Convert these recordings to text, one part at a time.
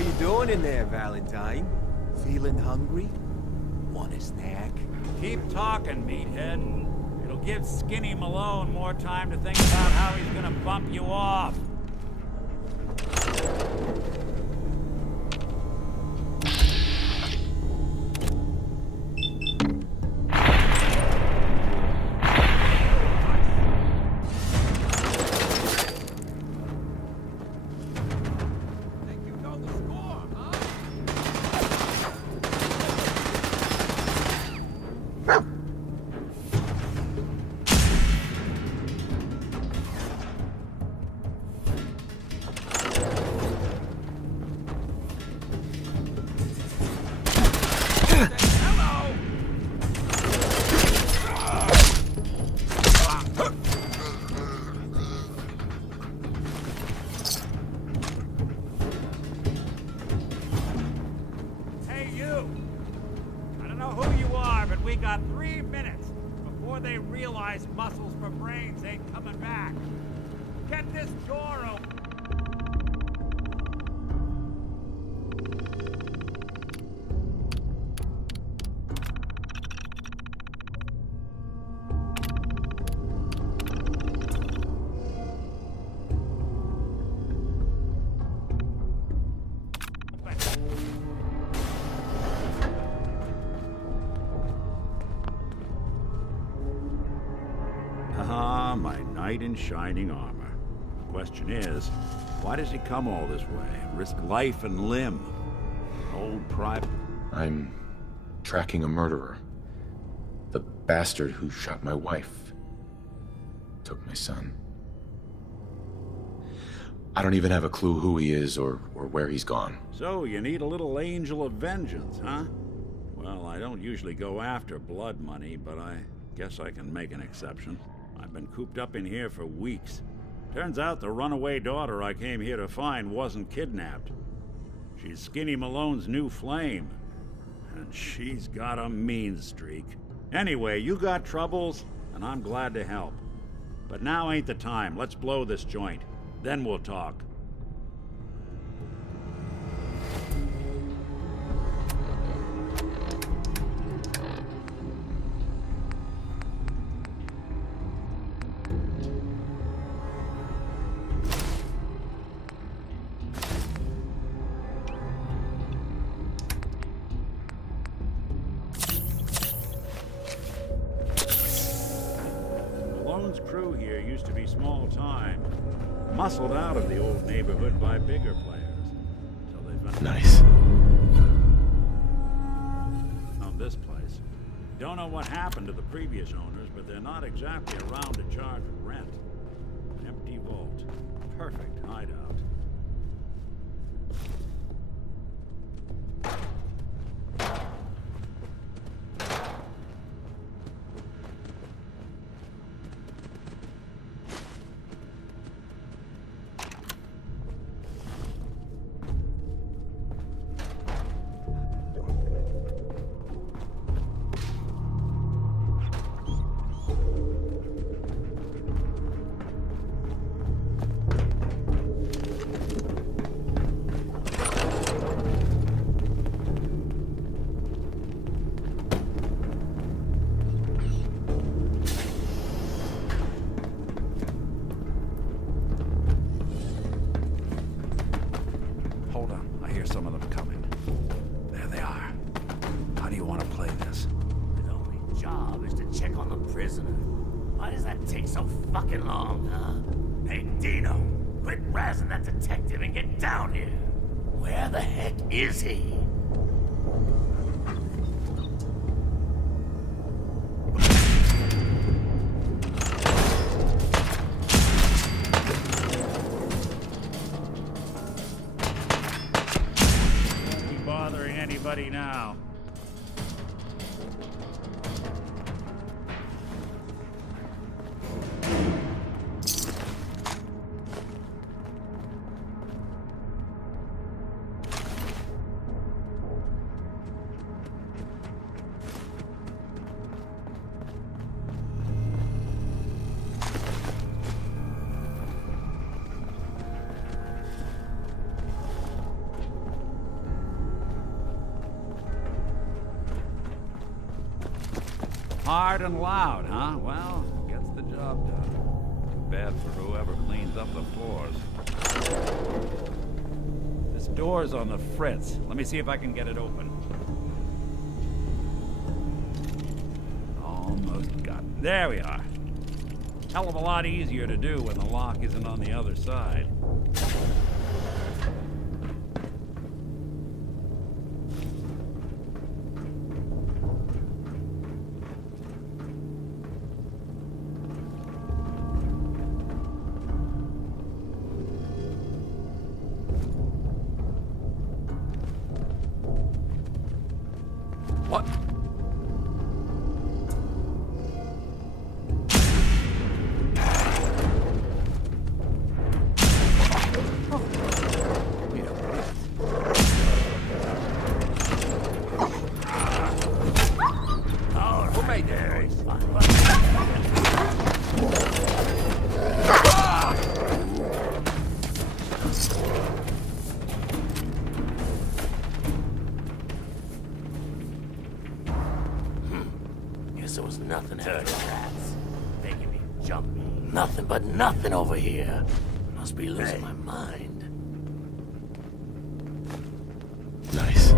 you doing in there, Valentine? Feeling hungry? Want a snack? Keep talking, meathead. It'll give Skinny Malone more time to think about how he's gonna bump you off. Muscles for brains ain't coming back. Get this door open. My knight in shining armor. Question is, why does he come all this way? Risk life and limb? Old private... I'm tracking a murderer. The bastard who shot my wife. Took my son. I don't even have a clue who he is or where he's gone. So, you need a little angel of vengeance, huh? Well, I don't usually go after blood money, but I guess I can make an exception. I've been cooped up in here for weeks. Turns out the runaway daughter I came here to find wasn't kidnapped. She's Skinny Malone's new flame. And she's got a mean streak. Anyway, you got troubles, and I'm glad to help. But now ain't the time. Let's blow this joint. Then we'll talk. Malone's crew here used to be small time. Muscled out of the old neighborhood by bigger players. So they've been... Nice. On this place. Don't know what happened to the previous owners, but they're not exactly around to charge rent. Empty vault. Perfect hideout. Some of them coming. There they are. How do you want to play this? The only job is to check on the prisoner. Why does that take so fucking long, huh? Hey, Dino, quit razzing that detective and get down here. Where the heck is he? Anybody now? Hard and loud, huh? Well, gets the job done. Bad for whoever cleans up the floors. This door's on the fritz. Let me see if I can get it open. Almost got it. There we are. Hell of a lot easier to do when the lock isn't on the other side. What? Who made that noise? Guess there was nothing after the rats. Making me jumpy. Nothing but nothing over here. Must be losing my mind. Nice.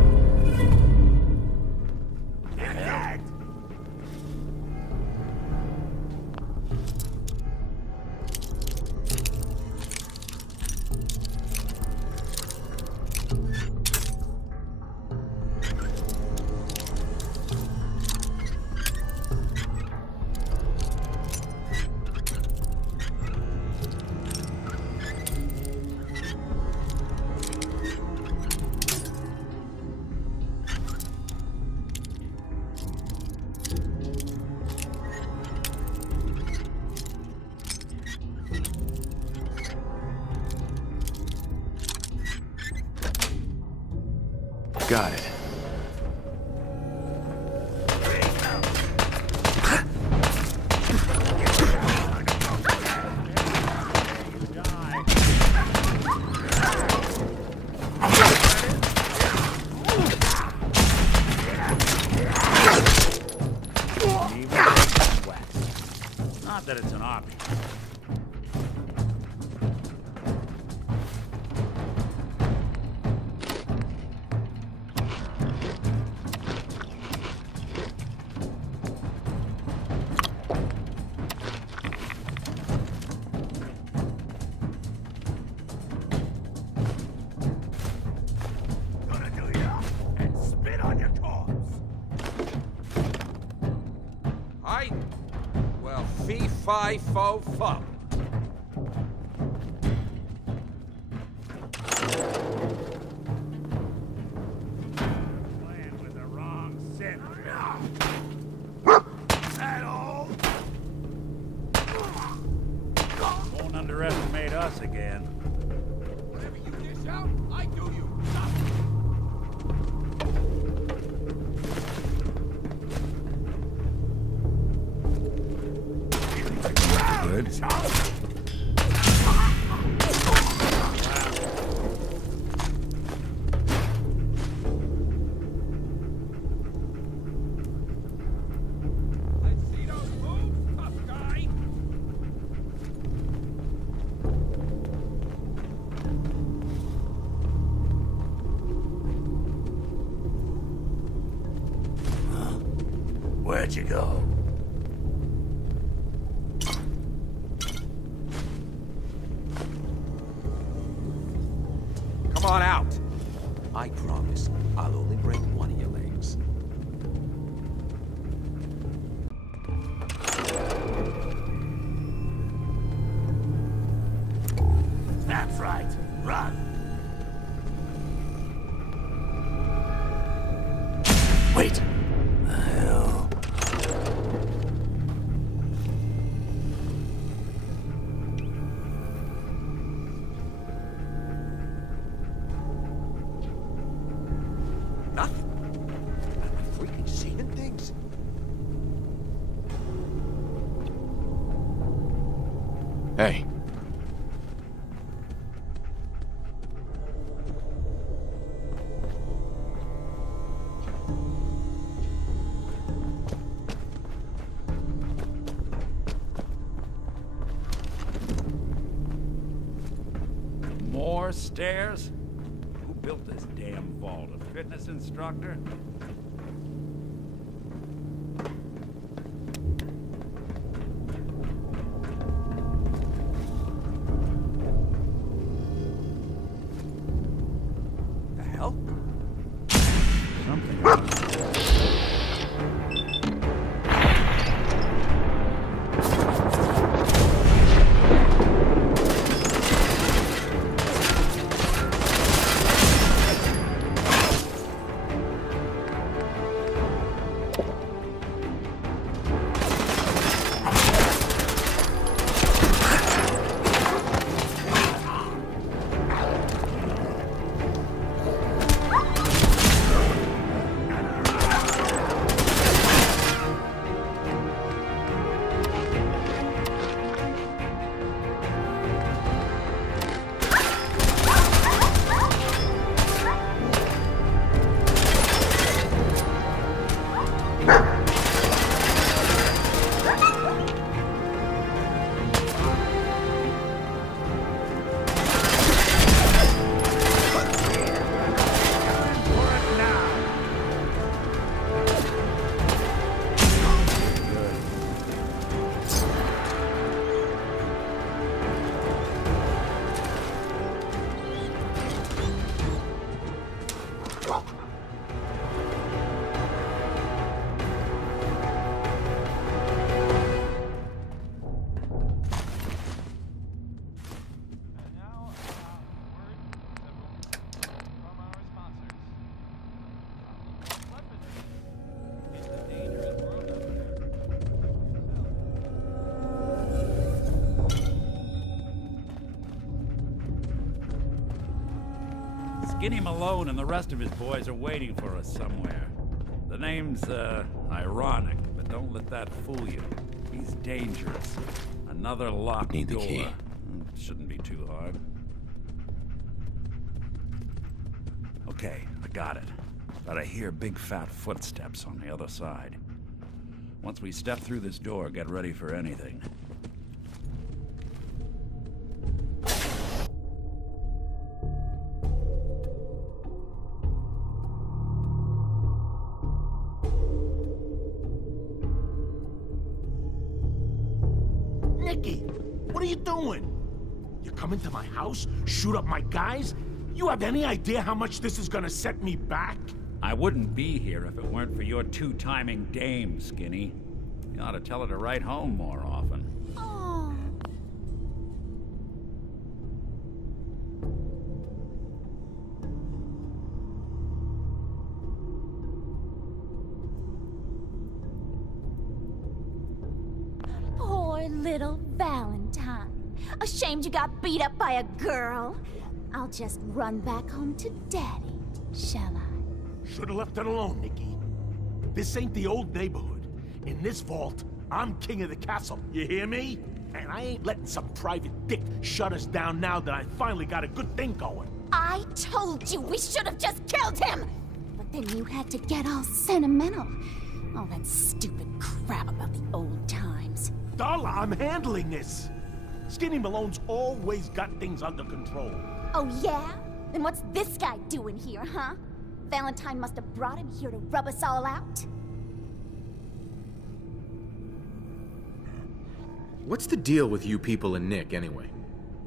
Impact! Got it. Not that it's an option. Gonna do ya and spit on your corpse. Aye. Well, fee, fi, fo, fum. Playing with the wrong sin. At all? Won't underestimate us again. Whatever you dish out, I do you. Good. Let's see those moves, tough guy. Where'd you go? Come on out. I promise I'll only break one of your legs. That's right. Run. Wait. The hell? Nothing. Am I freaking seeing things? Hey. more stairs? Who built this damn vault? A fitness instructor? The hell? Something. Skinny Malone and the rest of his boys are waiting for us somewhere. The name's, ironic, but don't let that fool you. He's dangerous. Another locked Need the door. key. Shouldn't be too hard. Okay, I got it. But I hear big fat footsteps on the other side. Once we step through this door, get ready for anything. Nicky, what are you doing? You come into my house, shoot up my guys? You have any idea how much this is gonna set me back? I wouldn't be here if it weren't for your two-timing dame, Skinny. You ought to tell her to write home more often. Oh. Poor little Valentine. Ashamed you got beat up by a girl? I'll just run back home to Daddy, shall I? Should've left it alone, Nicky. This ain't the old neighborhood. In this vault, I'm king of the castle, you hear me? And I ain't letting some private dick shut us down now that I finally got a good thing going. I told you we should have just killed him! But then you had to get all sentimental. All that stupid crap about the old times. Darla, I'm handling this. Skinny Malone's always got things under control. Oh yeah? Then what's this guy doing here, huh? Valentine must have brought him here to rub us all out? What's the deal with you people and Nick, anyway?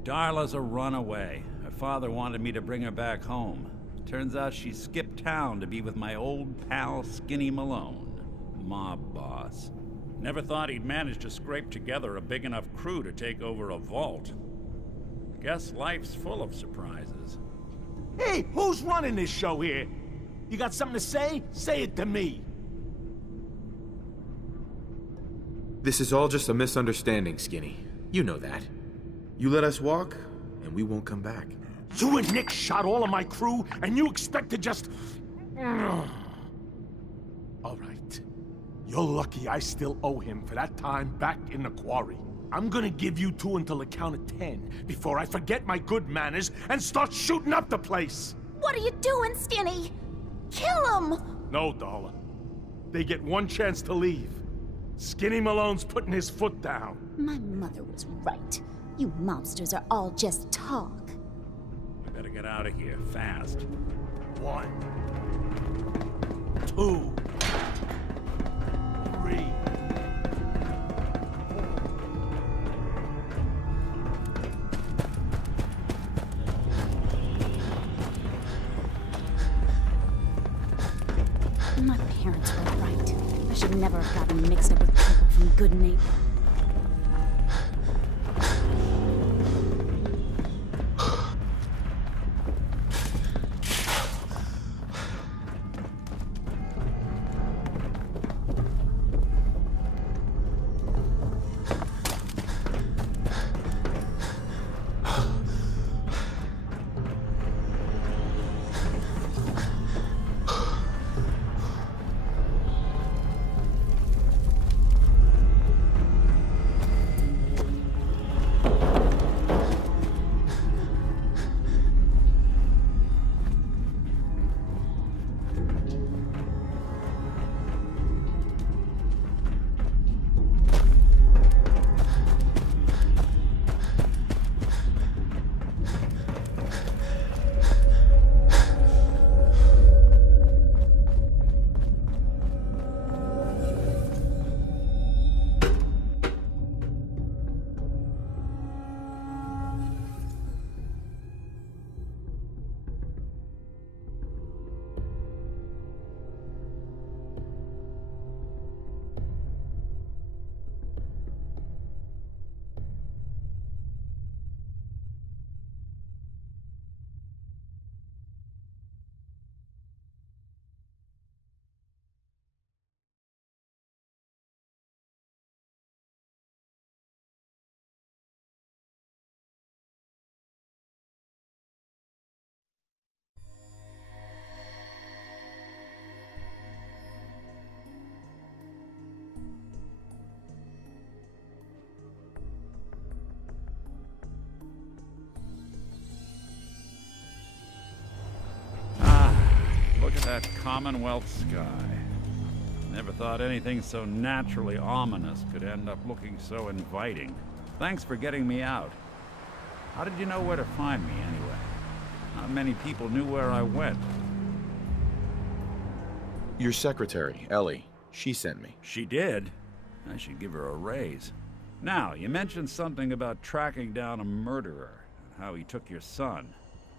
Darla's a runaway. Her father wanted me to bring her back home. Turns out she skipped town to be with my old pal Skinny Malone, mob boss. Never thought he'd manage to scrape together a big enough crew to take over a vault. Guess life's full of surprises. Hey, who's running this show here? You got something to say? Say it to me. This is all just a misunderstanding, Skinny. You know that. You let us walk, and we won't come back. You and Nick shot all of my crew, and you expect to just... All right. You're lucky I still owe him for that time back in the quarry. I'm gonna give you two until the count of 10 before I forget my good manners and start shooting up the place. What are you doing, Skinny? Kill him! No, Darla. They get one chance to leave. Skinny Malone's putting his foot down. My mother was right. You mobsters are all just talk. Better get out of here, fast. 1, 2, 3. My parents were right. I should never have gotten mixed up with people from Good Neighbor. Look at that Commonwealth sky. Never thought anything so naturally ominous could end up looking so inviting. Thanks for getting me out. How did you know where to find me, anyway? Not many people knew where I went. Your secretary, Ellie, she sent me. She did? I should give her a raise. Now, you mentioned something about tracking down a murderer and how he took your son.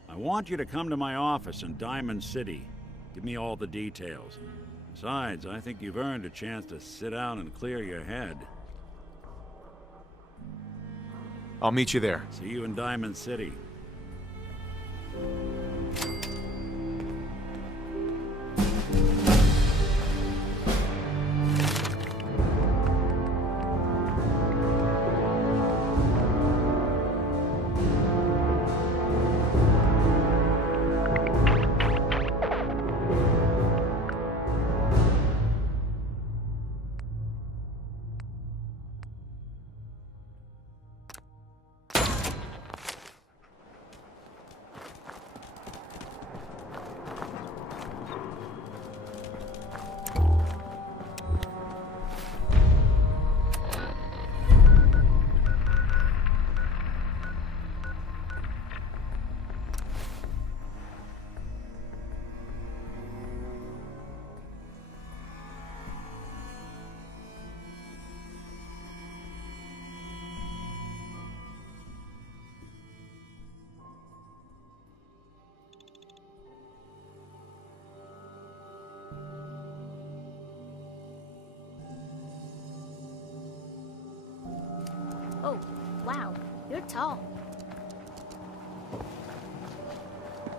I want you to come to my office in Diamond City. Give me all the details. Besides, I think you've earned a chance to sit down and clear your head. I'll meet you there. See you in Diamond City. Oh, wow. You're tall.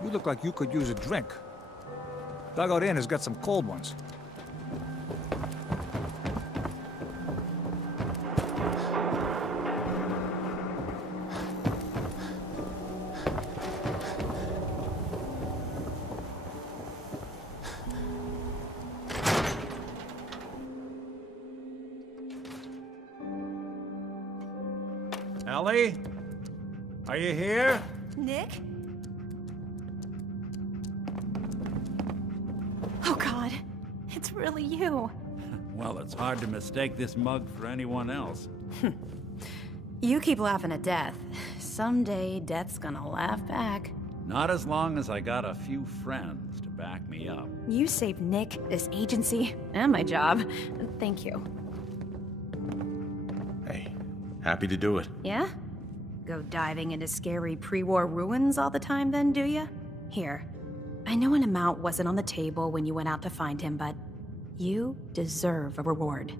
You look like you could use a drink. Dugout Inn has got some cold ones. Ellie? Are you here? Nick? Oh God, it's really you. Well, it's hard to mistake this mug for anyone else. You keep laughing at death. Someday, death's gonna laugh back. Not as long as I got a few friends to back me up. You saved Nick, this agency, and my job. Thank you. Hey, happy to do it. Yeah? Go diving into scary pre-war ruins all the time then, do ya? Here. I know an amount wasn't on the table when you went out to find him, but you deserve a reward.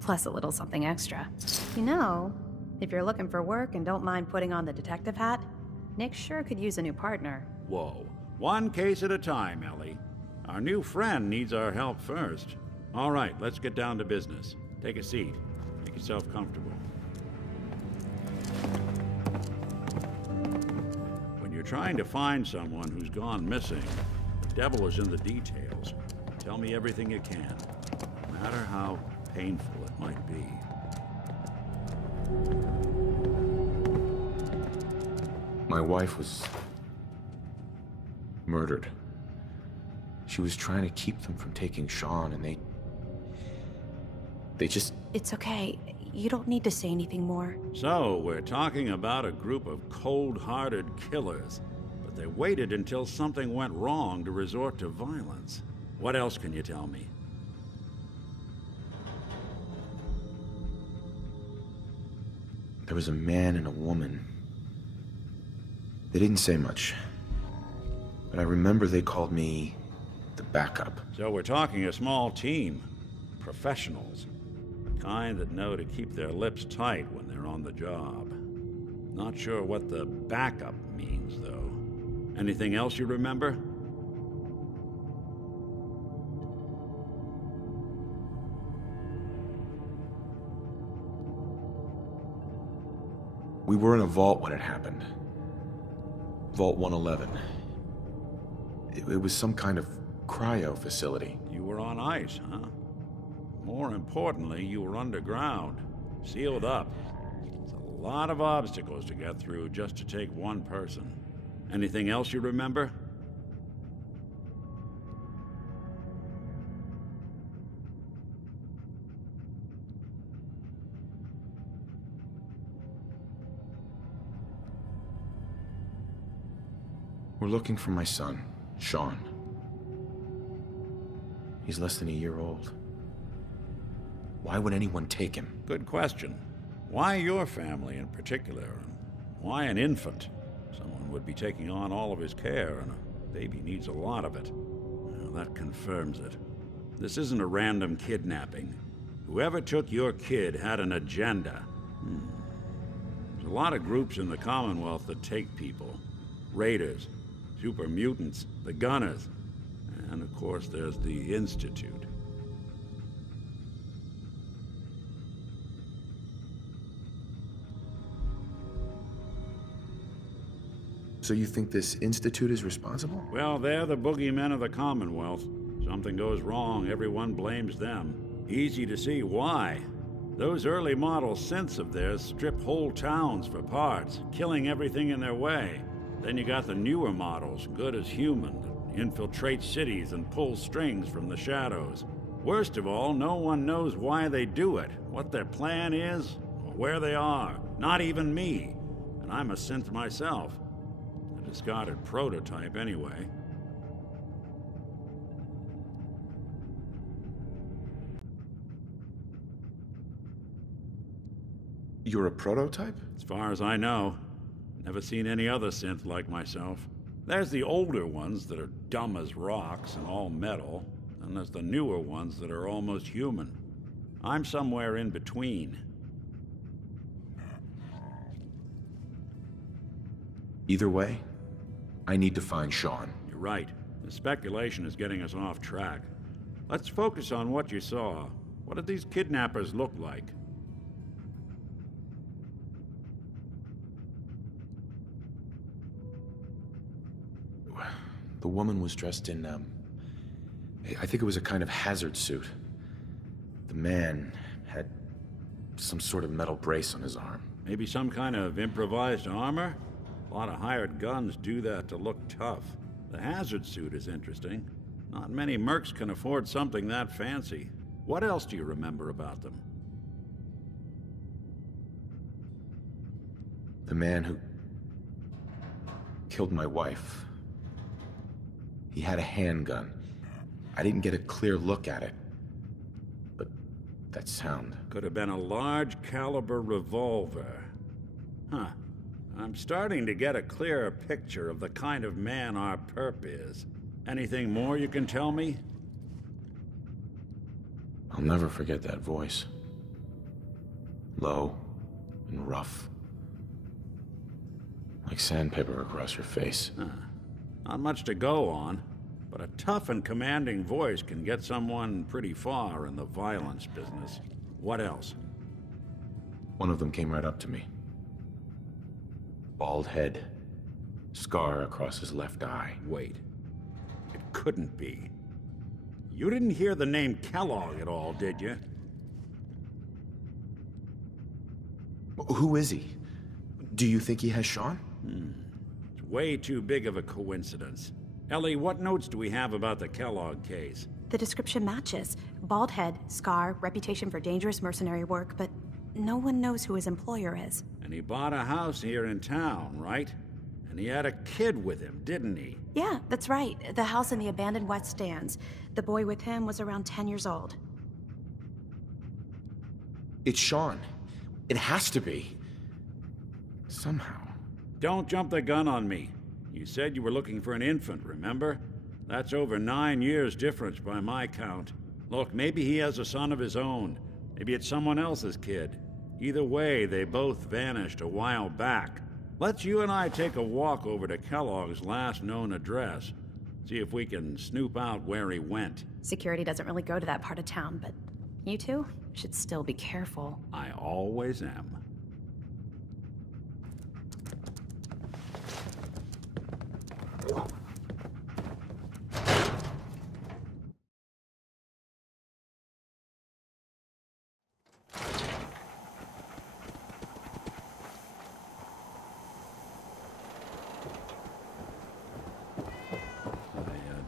Plus a little something extra. You know, if you're looking for work and don't mind putting on the detective hat, Nick sure could use a new partner. Whoa. One case at a time, Ellie. Our new friend needs our help first. All right, let's get down to business. Take a seat. Make yourself comfortable. When you're trying to find someone who's gone missing, the devil is in the details. Tell me everything you can, no matter how painful it might be. My wife was murdered. She was trying to keep them from taking Sean, and they just... It's okay. You don't need to say anything more. So, we're talking about a group of cold-hearted killers, but they waited until something went wrong to resort to violence. What else can you tell me? There was a man and a woman. They didn't say much, but I remember they called me the backup. So we're talking a small team. Professionals. The kind that know to keep their lips tight when they're on the job. Not sure what the backup means, though. Anything else you remember? We were in a vault when it happened. Vault 111. It was some kind of cryo facility. You were on ice, huh? More importantly, you were underground, sealed up. It's a lot of obstacles to get through just to take one person. Anything else you remember? We're looking for my son, Sean. He's less than a year old. Why would anyone take him? Good question. Why your family in particular? And why an infant? Someone would be taking on all of his care, and a baby needs a lot of it. Well, that confirms it. This isn't a random kidnapping. Whoever took your kid had an agenda. There's a lot of groups in the Commonwealth that take people. Raiders, super mutants, the Gunners, and of course there's the Institute. So you think this Institute is responsible? Well, they're the boogeymen of the Commonwealth. Something goes wrong, everyone blames them. Easy to see why. Those early model synths of theirs strip whole towns for parts, killing everything in their way. Then you got the newer models, good as human, that infiltrate cities and pull strings from the shadows. Worst of all, no one knows why they do it, what their plan is, or where they are. Not even me. And I'm a synth myself. A discarded prototype, anyway. You're a prototype? As far as I know. Never seen any other synth like myself. There's the older ones that are dumb as rocks and all metal, and there's the newer ones that are almost human. I'm somewhere in between. Either way, I need to find Sean. You're right. The speculation is getting us off track. Let's focus on what you saw. What did these kidnappers look like? The woman was dressed in, I think it was a kind of hazard suit. The man had some sort of metal brace on his arm. Maybe some kind of improvised armor? A lot of hired guns do that to look tough. The hazard suit is interesting. Not many mercs can afford something that fancy. What else do you remember about them? The man who killed my wife. He had a handgun. I didn't get a clear look at it. But that sound... Could have been a large caliber revolver. Huh. I'm starting to get a clearer picture of the kind of man our perp is. Anything more you can tell me? I'll never forget that voice. Low and rough. Like sandpaper across your face. Huh. Not much to go on, but a tough and commanding voice can get someone pretty far in the violence business. What else? One of them came right up to me. Bald head. Scar across his left eye. Wait. It couldn't be. You didn't hear the name Kellogg at all, did you? Who is he? Do you think he has Sean? It's way too big of a coincidence. Ellie, what notes do we have about the Kellogg case? The description matches. Bald head, scar, reputation for dangerous mercenary work, but no one knows who his employer is. And he bought a house here in town, right? And he had a kid with him, didn't he? Yeah, that's right. The house in the abandoned West Stands. The boy with him was around 10 years old. It's Sean. It has to be. Somehow. Don't jump the gun on me. You said you were looking for an infant, remember? That's over 9 years difference by my count. Look, maybe he has a son of his own. Maybe it's someone else's kid. Either way, they both vanished a while back. Let's you and I take a walk over to Kellogg's last known address. See if we can snoop out where he went. Security doesn't really go to that part of town, but you two should still be careful. I always am.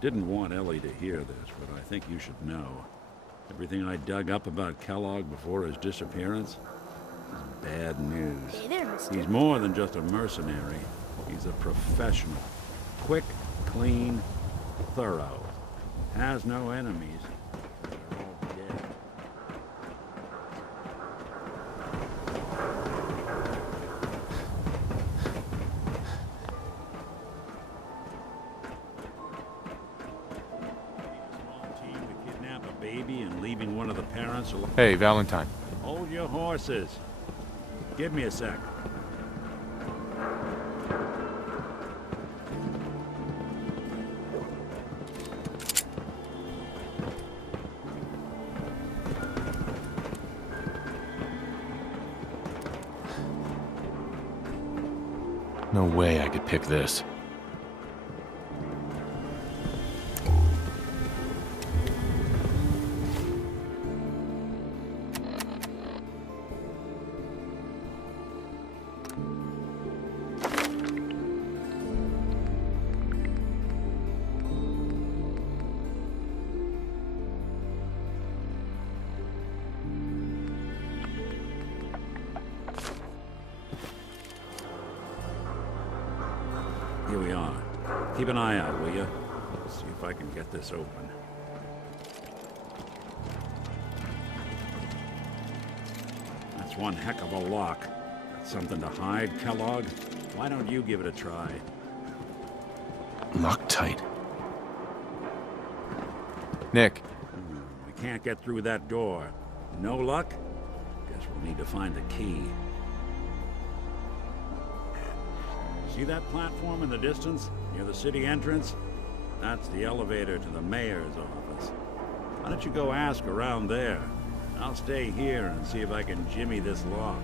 Didn't want Ellie to hear this, but I think you should know. Everything I dug up about Kellogg before his disappearance is bad news. Hey there, mister. He's more than just a mercenary. He's a professional. Quick, clean, thorough. Has no enemies. They're all dead. Hey, Valentine. Hold your horses. Give me a sec. No way I could pick this. Here we are. Keep an eye out, will you? See if I can get this open. That's one heck of a lock. Got something to hide, Kellogg? Why don't you give it a try? Locked tight. Nick. We can't get through that door. No luck? Guess we'll need to find the key. See that platform in the distance, near the city entrance? That's the elevator to the mayor's office. Why don't you go ask around there? I'll stay here and see if I can jimmy this lock.